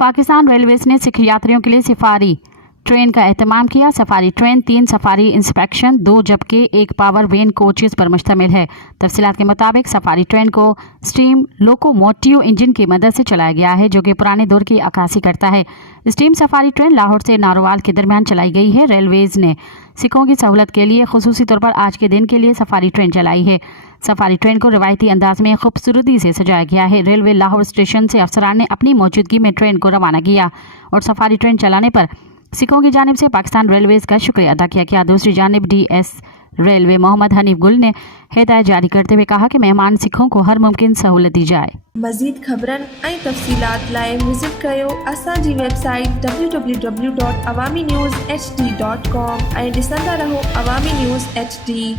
Pakistan railways ने सिख यात्रियों के लिए सफारी ट्रेन का एहतमाम किया। सफारी ट्रेन 3 सफारी इंस्पेक्शन 2 जबकि 1 पावर वेन कोचेस पर मुश्तमिल है। तफसीलात के मुताबिक सफारी ट्रेन को स्टीम लोकोमोटिव इंजन की मदद से चलाया गया है जो कि पुराने दौर की अक्कासी करता है। स्टीम सफारी ट्रेन लाहौर से नारोवाल के दरमियान चलाई गई है। रेलवेज ने सिखों की सहूलत के लिए खुसूसी तौर पर आज के दिन के लिए सफारी ट्रेन चलाई है। सफारी ट्रेन को रवायती अंदाज में खूबसूरती से सजाया गया है। रेलवे लाहौर स्टेशन से अफसरान ने अपनी मौजूदगी में ट्रेन को रवाना किया और सफारी ट्रेन चलाने पर सिखों की जानिब से पाकिस्तान रेलवेज का शुक्रिया अदा किया। दूसरी जानिब DS रेलवे मोहम्मद हनीफ गुल ने हिदायत जारी करते हुए कहा कि मेहमान सिखों को हर मुमकिन सहूलत दी जाए। मज़ीद ख़बरन ऐं तफ़सीलात लाइ विज़िट कयो असांजी वेबसाइट www.awamiNewsHD.com ऐं ॾिसंदा रहो अवामी न्यूज़ HD।